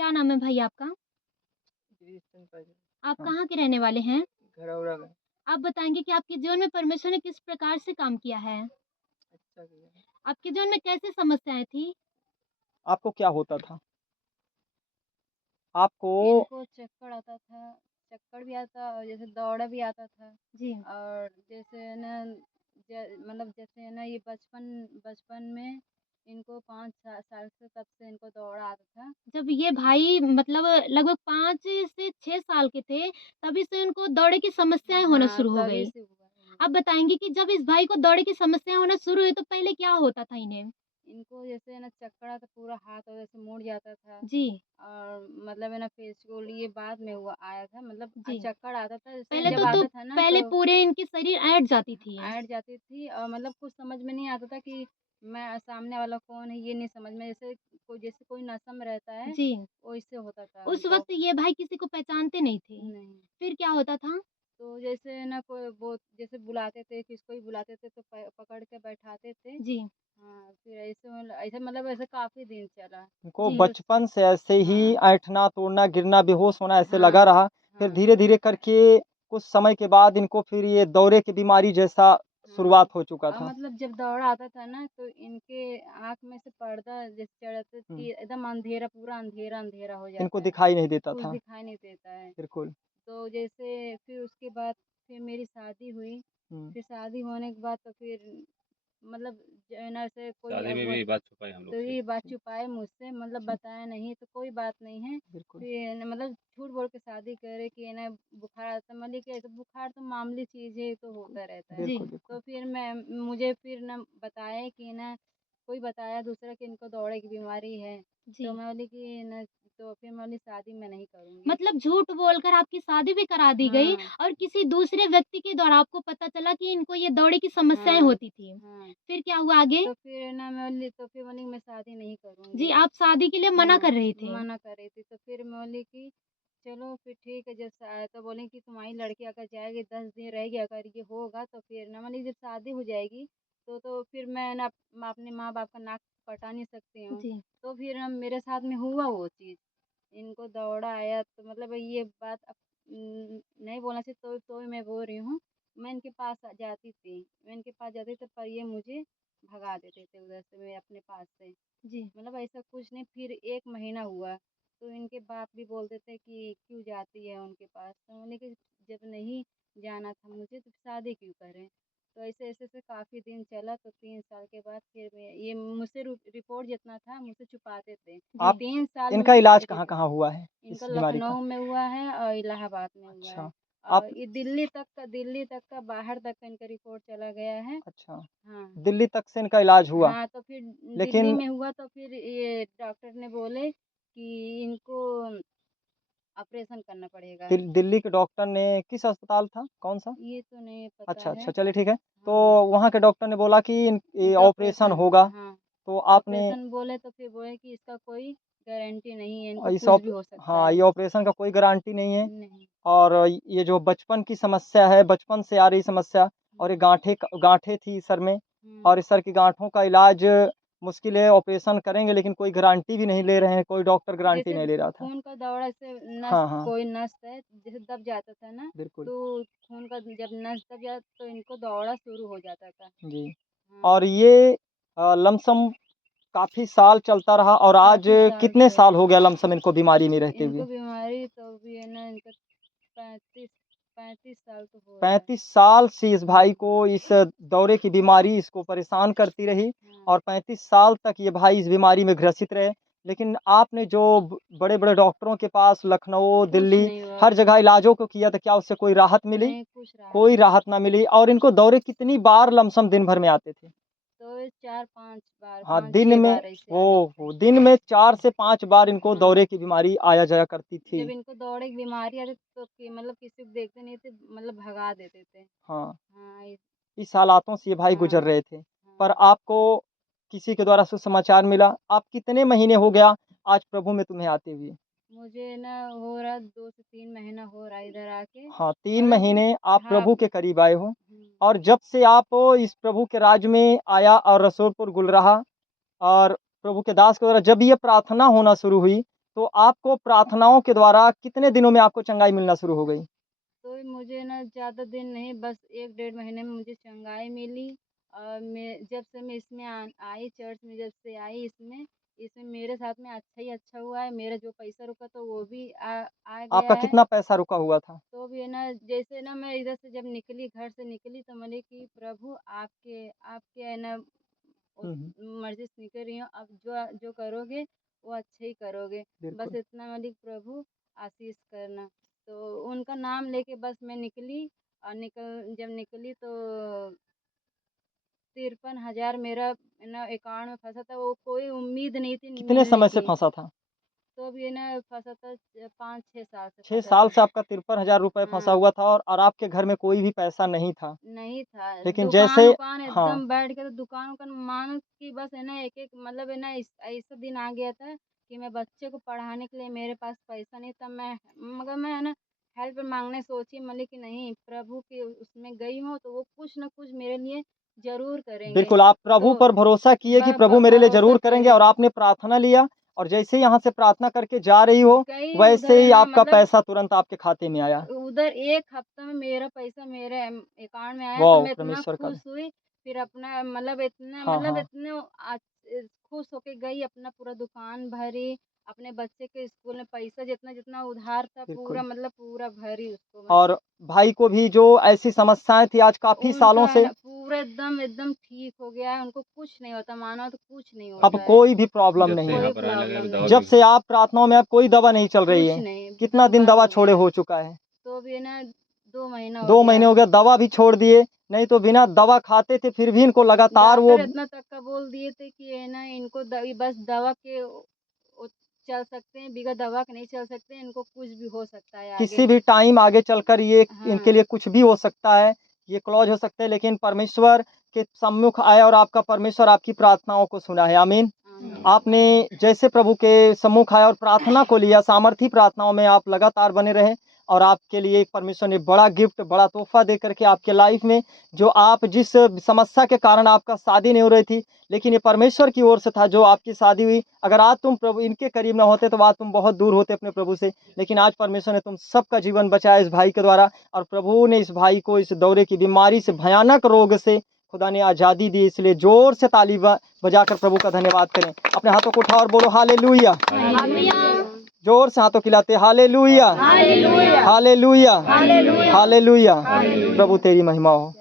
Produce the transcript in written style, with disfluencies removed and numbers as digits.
क्या नाम है भाई आपका? आप हाँ, कहाँ के रहने वाले हैं? घरौरा का आप बताएँगे कि आपके जीवन में परमेश्वर ने किस प्रकार से काम किया है? अच्छा किया है। आपके जीवन में कैसे समस्याएँ थी? आपको क्या होता था? आपको इनको चक्कर आता था, चक्कर भी आता और जैसे दौड़ा भी आता था। जी। और जैसे ना मतलब जैसे है ना ये बचपन बचपन में इनको 5 साल से तब से इनको दौड़ा आता था। जब ये भाई मतलब लगभग 5 से 6 साल के थे, तभी से उनको दौरे की समस्याएँ होना हाँ, शुरू हो तभी गई। से हुआ है आप इनको। बताएँगे कि जब इस भाई को दौरे की समस्याएँ होना शुरू हुई, तो पहले क्या होता था इन्हें? इनको जैसे है ना चक्कर आता पूरा हाथ और ऐसे मुड़ जाता था। जी, और मतलब है ना फेस्टिवल ये बाद में हुआ आया था मतलब जी। चक्कर आता था जैसे पहले जब तो आता था ना पहले तो पूरे इनकी शरीर ऐंठ जाती थी। ऐंठ जाती थी और मतलब कुछ समझ में नहीं आता था कि मैं सामने वाला कौन है ये नहीं समझ में जैसे कोई नशा में रहता है जी। वैसे होता था उस उनको। वक़्त ये भाई किसी को पहचानते नहीं थे। नहीं फिर क्या होता था? तो जैसे ना कोई वो जैसे बुलाते थे किसको भी बुलाते थे तो पकड़ के बैठाते थे। जी, हाँ फिर ऐसे काफी दिन चला। को जी। फिर बचपन से ऐसे ही हाँ ऐंठना, तोड़ना, गिरना, बेहोश होना ऐसे लगा हाँ रहा। फिर हाँ धीरे-धीरे करके कुछ समय के बाद इनको फिर ये दौरे की बीमारी जैसा हाँ। शुरुआत हो चुका और था। मतलब जब दौड़ आता था ना तो इनके आँख में से पर्दा जैसे चढ़ते हुँ, कि एकदम अंधेरा पूरा अंधेरा अंधेरा हो इनको जाता है। दिखाई नहीं देता कुछ था। दिखाई नहीं देता है। बिल्कुल। तो जैसे फिर उसके बाद फिर मेरी शादी हुई। हुँ, फिर शादी होने के बाद तो फिर मतलब जो है ना ऐसे कोई शादी में अब भी यही बात छुपाई हम लोग तो से। ये बात जी, छुपाए मुझसे मतलब जी, बताया नहीं तो कोई बात नहीं है। बिल्कुल। फिर न मतलब झूठ बोल के शादी करे कि है ना बुखार आता मतलब कि ऐसे बुखार तो मामूली चीज़ है, ये तो होता रहता है। जी, बिल्कुल, बिल्कुल। तो फिर मुझे फिर ना बताया कि ना कोई बताया दूसरा कि इनको दौरे की बीमारी है। तो जी। मैं बोली कि ना तो फिर मैं बोली शादी मैं नहीं करूँगी। मतलब झूठ बोलकर आपकी शादी भी करा दी गई हाँ, और किसी दूसरे व्यक्ति के द्वारा आपको पता चला कि इनको ये दौरे की समस्याएँ हाँ, होती थी। हाँ। फिर क्या हुआ आगे? तो फिर बोली मैं शादी नहीं जी, करूँगी। आप शादी के लिए मना कर हाँ, रही थे। मना कर रही थी तो फिर मैं बोली कि चलो फिर ठीक है जब तो बोले कि तुम्हारी लड़की अगर जाएगी 10 दिन रहेगी अगर ये होगा तो फिर ना मैंने जब शादी हो जाएगी तो फिर मैं ना अपने माँ बाप का नाक कटा नहीं सकती हूँ। जी, तो फिर ना मेरे साथ में हुआ वो चीज़। इनको दौड़ा आया तो मतलब ये बात अब नहीं बोलना चाहिए तो मैं बोल रही हूँ। मैं इनके पास जाती थी। मैं इनके पास जाती थी पर ये मुझे भगा देते थे उधर से मैं अपने पास से। जी। मतलब ऐसा कुछ नहीं फिर 1 महीना हुआ, तो इनके बाप भी बोलते थे कि क्यों जाती है उनके पास? तो मैंने कि जब नहीं जाना था मुझे तो शादी क्यों करें? तो ऐसे काफ़ी दिन चला तो 3 साल के बाद फिर मैं ये मुझसे रिपोर्ट जितना था मुझसे छुपाते थे। जी, आप 3 साल इनका में इलाज रिप कहाँ-कहाँ हुआ है इनका इस बीमारी का? लखनऊ में हुआ है और इलाहाबाद में हुआ है। अच्छा, आप और ये दिल्ली तक का बाहर तक का इनका रिपोर्ट चला गया है। अच्छा, हाँ। दिल्ली तक से इनका इलाज हुआ। हाँ, तो फिर दिल्ली लेकिन में हुआ तो फिर ये डॉक्टर ने बोले कि इनको ऑपरेशन करना पड़ेगा। दिल्ली के डॉक्टर ने किस अस्पताल था? कौन-सा? ये तो नहीं पता अच्छा, अच्छा, है। चलिए ठीक है। तो हाँ, वहाँ के डॉक्टर ने बोला कि ये इनका ऑपरेशन ऑपरेशन होगा, हाँ, तो आपने ऑपरेशन बोले तो फिर बोले कि इसका कोई गारंटी नहीं है, इनको इस कुछ ऑप भी हो सकता हाँ, है। ये ऑपरेशन का कोई गारंटी नहीं है नहीं। और ये जो बचपन की समस्या है, बचपन से आ रही समस्या और ये हुँ, गाँठें थी सर में हुँ। और इस सर की गाँठों का इलाज मुश्किल है, ऑपरेशन करेंगे लेकिन कोई गारंटी भी नहीं ले रहे हैं, कोई डॉक्टर गारंटी जैसे नहीं ले रहा था। खून का दौरा से हाँ, हाँ, कोई नस है जैसे दब जाता था ना, बिल्कुल, तो खून का जब नस दब जाता तो इनको दौरा शुरू हो जाता था। जी। हाँ, और ये लमसम काफ़ी साल चलता रहा और आज काफ़ी साल कितने चला। साल हो गया लमसम इनको बीमारी में रहते हुए? इनको बीमारी तो भी है ना इनका 35 35 साल तो हो रहा है। 35 साल से इस भाई हुँ, को इस दौरे की बीमारी इसको परेशान करती रही हाँ, और 35 साल तक ये भाई इस बीमारी में ग्रसित रहे। लेकिन आपने जो बड़े-बड़े डॉक्टरों के पास लखनऊ, कुछ दिल्ली नहीं हुआ। हर जगह इलाजों को किया तो क्या उससे कोई राहत मिली? नहीं कुछ राहत कोई नहीं राहत मिला। ना मिली और इनको दौरे कितनी बार लमसम दिन भर में आते थे? तो ये 4-5 बार हाँ, दिन 5-6 में बार ऐसे आते थे। ओहो! दिन में 4 से 5 बार इनको हाँ, दौरे की बीमारी आया जाया करती जब थी। इनको दौरे की बीमारी आती तो मतलब किसी को देखते नहीं थे मतलब भगा देते थे। हाँ। हाँ, इस हालातों से ये भाई गुज़र हाँ, रहे थे। पर हाँ। आपको किसी के द्वारा सुसमाचार मिला। आप कितने महीने हो गया आज प्रभु में तुम्हें आते हुए? मुझे ना हो रहा 2 से 3 महीना हो रहा है इधर आके। हाँ, 3 मतलब महीने आप हाँ, प्रभु के करीब आए हो हुँ, और जब से आप इस प्रभु के राज में आया और रसूलपुर गुलरहा और प्रभु के दास के द्वारा जब ये प्रार्थना होना शुरू हुई, तो आपको प्रार्थनाओं के द्वारा कितने दिनों में आपको चंगाई मिलना शुरू हो गई? तो मुझे ना ज़्यादा दिन नहीं, बस 1 डेढ़ महीने में मुझे चंगाई मिली। और मैं जब से मैं इसमें आई चर्च में, जब से आई इसमें मेरे साथ में अच्छा ही अच्छा हुआ है। मेरा जो पैसा रुका तो वो भी आ गया आपका है। कितना पैसा रुका हुआ था? तो भी है ना, जैसे ना मैं इधर से जब निकली, घर से निकली, तो मैंने कि प्रभु आपके आपके है ना उस हुँ, मर्ज़ी से निकल रही हूँ, अब जो जो करोगे वो अच्छा ही करोगे। बस बिल्कुल। इतना मालिक प्रभु आशीष करना। तो उनका नाम लेके बस मैं निकली। और जब निकली तो 53,000 मेरा है ना अकाउंट में फँसा था। वो कोई उम्मीद नहीं थी कितने मिलने समय से की। फँसा था? तो भी है ना फँसा था 5-6 साल से 6 फँसा साल था। से आपका 53,000 रुपए फँसा हाँ। हुआ था और आपके घर में कोई भी पैसा नहीं था। नहीं था। लेकिन जैसे दुकान-वुकान हाँ, एकदम बैठ के, तो दुकान-वुकान मानो कि बस है ना एक-एक मतलब है ना ऐसा दिन आ गया था कि मैं बच्चे को पढ़ाने के लिए मेरे पास पैसा नहीं था। मगर मैं है ना हेल्प माँगने सोची, मतलब कि नहीं, प्रभु के उसमें गई हूँ तो वो कुछ न कुछ मेरे लिए ज़रूर करेंगे। बिल्कुल आप प्रभु तो पर भरोसा किए कि ब प्रभु ब मेरे लिए भरोसा ज़रूर करेंगे और करे। आपने प्रार्थना लिया और जैसे ही यहाँ से प्रार्थना करके जा रही हो, गई उधर वैसे है ही ना, आपका मतलब पैसा तुरंत आपके खाते में आया। उधर 1 हफ्ते में मेरा पैसा मेरे अकाउंट में आया, तो वाओ! मैं इतना परमेश्वर का खुश हुई। फिर अपना मतलब इतना हाँ, मतलब हाँ, इतने खुश होके गई, अपना पूरा दुकान भरी, अपने बच्चे के स्कूल में पैसा जितना-जितना उधार था बिल्कुल। पूरा, मतलब पूरा भरी उसको मैं। और भाई को भी जो ऐसी समस्याएँ थी आज काफ़ी उनका सालों है से, ना पूरा एकदम एकदम ठीक हो गया है, उनको कुछ नहीं होता, मानो तो कुछ नहीं अब होता है। कोई भी प्रॉब्लम जब से नहीं यहाँ है। कोई पर आने लगा प्रॉब्लम तो दवा नहीं जब भी है, से आप प्रार्थनाओं में अब कोई दवा नहीं चल रही कुछ है। नहीं, कितना एकदम दिन बंद दवा हो छोड़े गया है। हो चुका है? तो भी है ना 2 महीना हो 2 गया महीने हो है। गया दवा भी छोड़ दिए, नहीं तो बिना दवा खाते थे फिर भी इनको लगातार वो डॉक्टर इतना तक का बोल दिए थे कि है ना इनको बस दवा के चल सकते हैं, बिना दवा के नहीं चल सकते, इनको कुछ भी हो सकता है किसी आगे। भी टाइम आगे चलकर ये इनके हाँ। लिए कुछ भी हो सकता है, ये क्लॉज़ हो सकते हैं, लेकिन परमेश्वर के सम्मुख आए और आपका परमेश्वर आपकी प्रार्थनाओं को सुना है, आमीन। आमीन। आपने जैसे प्रभु के सम्मुख आए और प्रार्थना को लिया, सामर्थी प्रार्थनाओं में आप लगातार बने रहें और आपके लिए परमेश्वर ने बड़ा गिफ्ट, बड़ा तोहफ़ा दे कर के आपके लाइफ़ में जो आप जिस समस्या के कारण आपका शादी नहीं हो रही थी, लेकिन ये परमेश्वर की ओर से था जो आपकी शादी हुई। अगर आज तुम प्रभु इनके करीब ना होते, तो आज तुम बहुत दूर होते अपने प्रभु से। लेकिन आज परमेश्वर ने तुम सबका जीवन बचाया इस भाई के द्वारा और प्रभु ने इस भाई को इस दौरे की बीमारी से, भयानक रोग से खुदा ने आज़ादी दी। इसलिए ज़ोर से ताली बजाकर प्रभु का धन्यवाद करें। अपने हाथों को उठाओ और बोलो हालेलुया। हालेलुया। जोर से हाथों खिलाते hallelujah, hallelujah. Hallelujah, hallelujah. Hallelujah. Hallelujah. प्रभु तेरी महिमा हो।